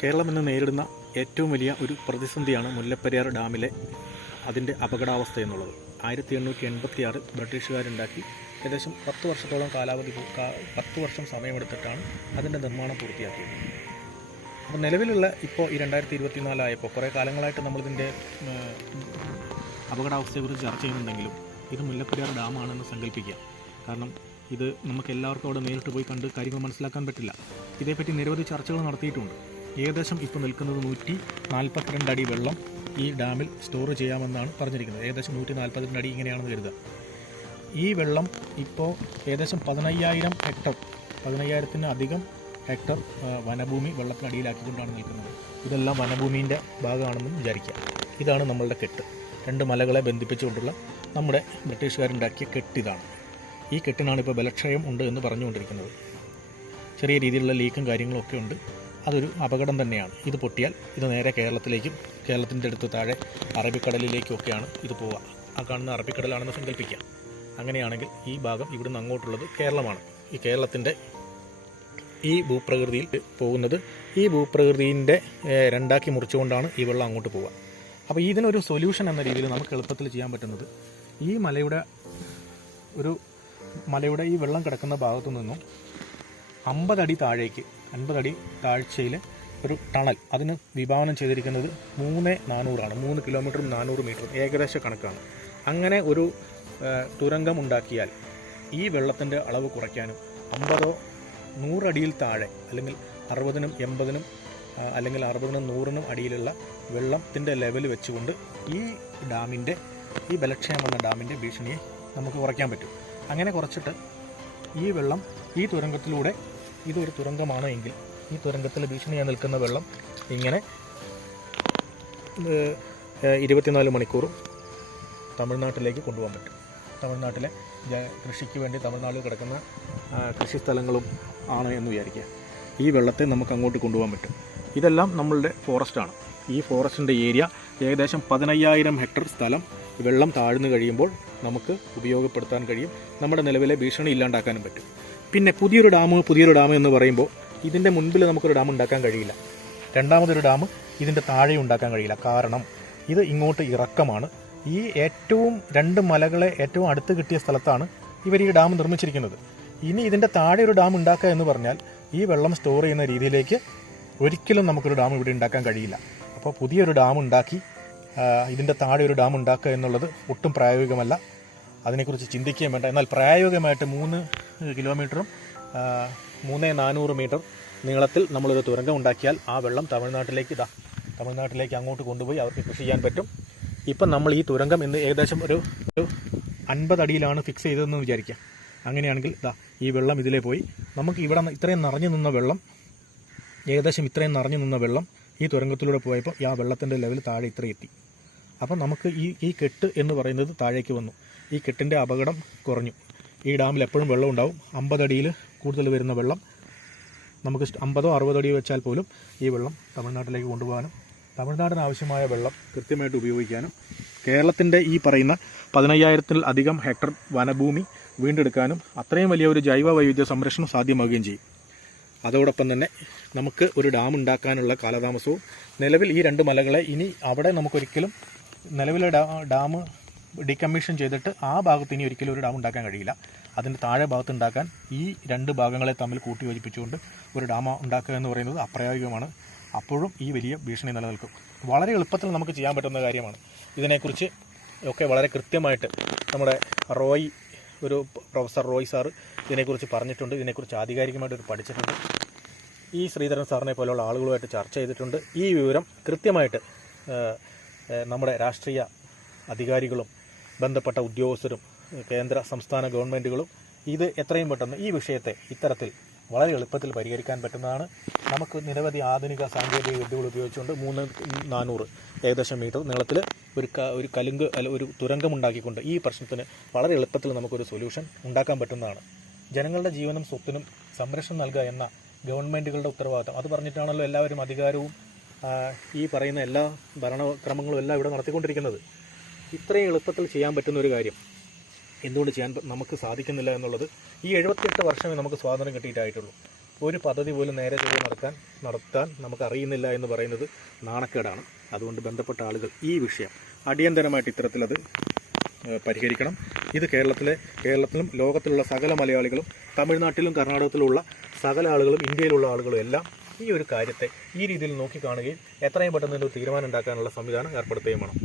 കേരളം ഇന്ന് നേരിടുന്ന ഏറ്റവും വലിയ ഒരു പ്രതിസന്ധിയാണ് മുല്ലപ്പെരിയാർ ഡാമിലെ അതിൻ്റെ അപകടാവസ്ഥ എന്നുള്ളത്. 1886 ബ്രിട്ടീഷുകാരുണ്ടാക്കി ഏകദേശം 10 വർഷത്തോളം കാലാവധി 10 വർഷം സമയമെടുത്തിട്ടാണ് അതിൻ്റെ നിർമ്മാണം പൂർത്തിയാക്കിയത്. അപ്പോൾ നിലവിലുള്ള ഇപ്പോൾ ഈ 2024 ആയപ്പോൾ കുറേ കാലങ്ങളായിട്ട് നമ്മളിതിൻ്റെ അപകടാവസ്ഥയെക്കുറിച്ച് ചർച്ച ചെയ്യുന്നുണ്ടെങ്കിലും ഇത് മുല്ലപ്പെരിയാർ ഡാമാണെന്ന് സങ്കല്പിക്കുക. കാരണം ഇത് നമുക്ക് എല്ലാവർക്കും അവിടെ നേരിട്ട് പോയി കണ്ട് കാര്യങ്ങൾ മനസ്സിലാക്കാൻ പറ്റില്ല. ഇതേപ്പറ്റി നിരവധി ചർച്ചകൾ നടത്തിയിട്ടുണ്ട്. ഏകദേശം ഇപ്പോൾ നിൽക്കുന്നത് 142 അടി വെള്ളം ഈ ഡാമിൽ സ്റ്റോർ ചെയ്യാമെന്നാണ് പറഞ്ഞിരിക്കുന്നത്. ഏകദേശം 142 അടി ഇങ്ങനെയാണെന്ന് കരുതുക. ഈ വെള്ളം ഇപ്പോൾ ഏകദേശം 15,000 ഹെക്ടർ 15,000-അധികം ഹെക്ടർ വനഭൂമി വെള്ളത്തിനടിയിലാക്കിക്കൊണ്ടാണ് നിൽക്കുന്നത്. ഇതെല്ലാം വനഭൂമിൻ്റെ ഭാഗമാണെന്നും വിചാരിക്കുക. ഇതാണ് നമ്മളുടെ കെട്ട്. 2 മലകളെ ബന്ധിപ്പിച്ചുകൊണ്ടുള്ള നമ്മുടെ ബ്രിട്ടീഷുകാരുണ്ടാക്കിയ കെട്ടിതാണ്. ഈ കെട്ടിനാണ് ഇപ്പോൾ ബലക്ഷയം ഉണ്ട് എന്ന് പറഞ്ഞുകൊണ്ടിരിക്കുന്നത്. ചെറിയ രീതിയിലുള്ള ലീക്കും കാര്യങ്ങളും ഒക്കെ ഉണ്ട്. അതൊരു അപകടം തന്നെയാണ്. ഇത് പൊട്ടിയാൽ ഇത് നേരെ കേരളത്തിൻ്റെ അടുത്ത് താഴെ അറബിക്കടലിലേക്കൊക്കെയാണ് ഇത് പോവുക. ആ കാണുന്ന അറബിക്കടലാണെന്ന് സങ്കല്പിക്കുക. അങ്ങനെയാണെങ്കിൽ ഈ ഭാഗം ഇവിടുന്ന് അങ്ങോട്ടുള്ളത് കേരളമാണ്. ഈ കേരളത്തിൻ്റെ ഈ ഭൂപ്രകൃതിയിൽ പോകുന്നത് ഈ ഭൂപ്രകൃതിൻ്റെ രണ്ടാക്കി മുറിച്ചുകൊണ്ടാണ് ഈ വെള്ളം അങ്ങോട്ട് പോവുക. അപ്പോൾ ഇതിനൊരു സൊല്യൂഷൻ എന്ന രീതിയിൽ നമുക്ക് എളുപ്പത്തിൽ ചെയ്യാൻ പറ്റുന്നത് ഈ മലയുടെ ഈ വെള്ളം കിടക്കുന്ന ഭാഗത്തു നിന്നും 50 അടി താഴേക്ക് 50 അടി താഴ്ചയിൽ ഒരു ടണൽ അതിന് വിഭാവനം ചെയ്തിരിക്കുന്നത് 3,400 3 കിലോമീറ്ററും 400 മീറ്ററും ഏകദേശ കണക്കാണ്. അങ്ങനെ ഒരു തുരങ്കം ഉണ്ടാക്കിയാൽ ഈ വെള്ളത്തിൻ്റെ അളവ് കുറയ്ക്കാനും 50 100 അടിയിൽ താഴെ അല്ലെങ്കിൽ 60-നും 80-നും അല്ലെങ്കിൽ 60-നും 100-നും അടിയിലുള്ള വെള്ളത്തിൻ്റെ ലെവൽ വെച്ചുകൊണ്ട് ഈ ഡാമിൻ്റെ ഈ ബലക്ഷയം വന്ന ഡാമിൻ്റെ ഭീഷണിയെ നമുക്ക് കുറയ്ക്കാൻ പറ്റും. അങ്ങനെ കുറച്ചിട്ട് ഈ വെള്ളം ഈ തുരങ്കത്തിലൂടെ ഇതൊരു തുരങ്കമാണ് എങ്കിൽ ഈ തുരങ്കത്തിൽ ഭീഷണിയായി നിൽക്കുന്ന വെള്ളം ഇങ്ങനെ 24 മണിക്കൂറും തമിഴ്നാട്ടിലേക്ക് കൊണ്ടുപോകാൻ പറ്റും. തമിഴ്നാട്ടിലെ കൃഷിക്ക് വേണ്ടി തമിഴ്നാട്ടിൽ കിടക്കുന്ന കൃഷിസ്ഥലങ്ങളും ആണ് എന്ന് വിചാരിക്കുക. ഈ വെള്ളത്തെ നമുക്ക് അങ്ങോട്ട് കൊണ്ടുപോകാൻ പറ്റും. ഇതെല്ലാം നമ്മളുടെ ഫോറസ്റ്റാണ്. ഈ ഫോറസ്റ്റിൻ്റെ ഏരിയ ഏകദേശം 15,000 ഹെക്ടർ സ്ഥലം വെള്ളം താഴ്ന്നു കഴിയുമ്പോൾ നമുക്ക് ഉപയോഗപ്പെടുത്താൻ കഴിയും. നമ്മുടെ നിലവിലെ ഭീഷണി ഇല്ലാണ്ടാക്കാനും പറ്റും. പിന്നെ പുതിയൊരു ഡാം എന്ന് പറയുമ്പോൾ ഇതിൻ്റെ മുൻപിൽ നമുക്കൊരു ഡാം ഉണ്ടാക്കാൻ കഴിയില്ല. രണ്ടാമതൊരു ഡാം ഇതിൻ്റെ താഴെ ഉണ്ടാക്കാൻ കഴിയില്ല. കാരണം ഇത് ഇങ്ങോട്ട് ഇറക്കമാണ്. ഈ ഏറ്റവും 2 മലകളെ ഏറ്റവും അടുത്ത് കിട്ടിയ സ്ഥലത്താണ് ഇവർ ഈ ഡാം നിർമ്മിച്ചിരിക്കുന്നത്. ഇനി ഇതിൻ്റെ താഴെ ഒരു ഡാം ഉണ്ടാക്കുക എന്ന് പറഞ്ഞാൽ ഈ വെള്ളം സ്റ്റോർ ചെയ്യുന്ന രീതിയിലേക്ക് ഒരിക്കലും നമുക്കൊരു ഡാം ഇവിടെ ഉണ്ടാക്കാൻ കഴിയില്ല. അപ്പോൾ പുതിയൊരു ഡാം ഉണ്ടാക്കി ഇതിൻ്റെ താഴെ ഒരു ഡാം ഉണ്ടാക്കുക എന്നുള്ളത് ഒട്ടും പ്രായോഗികമല്ല. അതിനെക്കുറിച്ച് ചിന്തിക്കുകയും വേണ്ട. എന്നാൽ പ്രായോഗികമായിട്ട് 3 കിലോമീറ്ററും 3,400 മീറ്റർ നീളത്തിൽ നമ്മളൊരു തുരങ്കം ഉണ്ടാക്കിയാൽ ആ വെള്ളം തമിഴ്നാട്ടിലേക്ക് അങ്ങോട്ട് കൊണ്ടുപോയി അവർക്ക് കൃഷി ചെയ്യാൻ പറ്റും. ഇപ്പം നമ്മൾ ഈ തുരങ്കം ഇന്ന് ഏകദേശം ഒരു 50 അടിയിലാണ് ഫിക്സ് ചെയ്തതെന്ന് വിചാരിക്കാം. അങ്ങനെയാണെങ്കിൽ ഈ വെള്ളം ഇതിലേ പോയി നമുക്ക് ഇവിടെ ഇത്രയും നിറഞ്ഞു നിന്ന വെള്ളം ഈ തുരങ്കത്തിലൂടെ പോയപ്പോൾ ആ വെള്ളത്തിൻ്റെ ലെവൽ താഴെ ഇത്ര എത്തി. അപ്പം നമുക്ക് ഈ കെട്ട് എന്ന് പറയുന്നത് താഴേക്ക് വന്നു. ഈ കെട്ടിൻ്റെ അപകടം കുറഞ്ഞു. ഈ ഡാമിൽ എപ്പോഴും വെള്ളം ഉണ്ടാവും. 50 അടിയിൽ കൂടുതൽ വരുന്ന വെള്ളം നമുക്ക് 50 60 അടി വെച്ചാൽ പോലും ഈ വെള്ളം തമിഴ്നാട്ടിലേക്ക് കൊണ്ടുപോകാനും തമിഴ്നാടിന് ആവശ്യമായ വെള്ളം കൃത്യമായിട്ട് ഉപയോഗിക്കാനും കേരളത്തിൻ്റെ ഈ പറയുന്ന 15,000-ൽ-അധികം ഹെക്ടർ വനഭൂമി വീണ്ടെടുക്കാനും അത്രയും വലിയ ഒരു ജൈവ വൈവിധ്യ സംരക്ഷണം സാധ്യമാവുകയും ചെയ്യും. അതോടൊപ്പം തന്നെ നമുക്ക് ഒരു ഡാം ഉണ്ടാക്കാനുള്ള കാലതാമസവും നിലവിൽ ഈ 2 മലകളെ ഇനി അവിടെ നമുക്കൊരിക്കലും നിലവിലെ ഡാം ഡീകമ്മീഷൻ ചെയ്തിട്ട് ആ ഭാഗത്ത് ഇനി ഒരിക്കലും ഒരു ഡാം ഉണ്ടാക്കാൻ കഴിയില്ല. അതിൻ്റെ താഴെ ഭാഗത്ത് ഉണ്ടാക്കാൻ ഈ 2 ഭാഗങ്ങളെ തമ്മിൽ കൂട്ടി യോജിപ്പിച്ചുകൊണ്ട് ഒരു ഡാം ഉണ്ടാക്കുക എന്ന് പറയുന്നത് അപ്രായോഗികമാണ്. അപ്പോഴും ഈ വലിയ ഭീഷണി നിലനിൽക്കും. വളരെ എളുപ്പത്തിൽ നമുക്ക് ചെയ്യാൻ പറ്റുന്ന കാര്യമാണ്. ഇതിനെക്കുറിച്ച് ഒക്കെ വളരെ കൃത്യമായിട്ട് നമ്മുടെ പ്രൊഫസർ റോയ് സാറ് ഇതിനെക്കുറിച്ച് പറഞ്ഞിട്ടുണ്ട്. ഇതിനെക്കുറിച്ച് ആധികാരികമായിട്ട് പഠിച്ചിട്ടുണ്ട്. ഈ ശ്രീധരൻ സാറിനെ പോലെയുള്ള ആളുകളുമായിട്ട് ചർച്ച ചെയ്തിട്ടുണ്ട്. ഈ വിവരം കൃത്യമായിട്ട് നമ്മുടെ രാഷ്ട്രീയ അധികാരികളും ബന്ധപ്പെട്ട ഉദ്യോഗസ്ഥരും കേന്ദ്ര സംസ്ഥാന ഗവൺമെൻറ്റുകളും ഇത് എത്രയും പെട്ടെന്ന് ഈ വിഷയത്തെ ഇത്തരത്തിൽ വളരെ എളുപ്പത്തിൽ പരിഹരിക്കാൻ പറ്റുന്നതാണ്. നമുക്ക് നിരവധി ആധുനിക സാങ്കേതിക വിദ്യകൾ ഉപയോഗിച്ചുകൊണ്ട് 3,400 ഏകദേശം മീറ്റർ നീളത്തിൽ ഒരു കലുങ്ക് ഒരു തുരങ്കം ഉണ്ടാക്കിക്കൊണ്ട് ഈ പ്രശ്നത്തിന് വളരെ എളുപ്പത്തിൽ നമുക്കൊരു സൊല്യൂഷൻ ഉണ്ടാക്കാൻ പറ്റുന്നതാണ്. ജനങ്ങളുടെ ജീവനും സ്വത്തിനും സംരക്ഷണം നൽകുക എന്ന ഗവൺമെൻറ്റുകളുടെ ഉത്തരവാദിത്തം അത് പറഞ്ഞിട്ടാണല്ലോ എല്ലാവരും അധികാരവും ഈ പറയുന്ന എല്ലാ ഭരണക്രമങ്ങളും എല്ലാം ഇവിടെ നടത്തിക്കൊണ്ടിരിക്കുന്നത്. ഇത്രയും എളുപ്പത്തിൽ ചെയ്യാൻ പറ്റുന്ന ഒരു കാര്യം എന്തുകൊണ്ട് ചെയ്യാൻ നമുക്ക് സാധിക്കുന്നില്ല എന്നുള്ളത് ഈ 78 വർഷമേ നമുക്ക് സ്വാതന്ത്ര്യം കിട്ടിയിട്ടായിട്ടുള്ളൂ. ഒരു പദ്ധതി പോലും നേരെ ചൊവ്വേ നടത്താൻ നമുക്കറിയുന്നില്ല എന്ന് പറയുന്നത് നാണക്കേടാണ്. അതുകൊണ്ട് ബന്ധപ്പെട്ട ആളുകൾ ഈ വിഷയം അടിയന്തരമായിട്ട് ഇത്തരത്തിലത് പരിഹരിക്കണം. ഇത് കേരളത്തിലും ലോകത്തിലുള്ള സകല മലയാളികളും തമിഴ്നാട്ടിലും കർണാടകത്തിലുള്ള സകല ആളുകളും ഇന്ത്യയിലുള്ള ആളുകളും എല്ലാം ഈ ഒരു കാര്യത്തെ ഈ രീതിയിൽ നോക്കിക്കാണുകയും എത്രയും പെട്ടെന്ന് ഒരു തീരുമാനം ഉണ്ടാക്കാനുള്ള സംവിധാനം ഏർപ്പെടുത്തുകയും വേണം.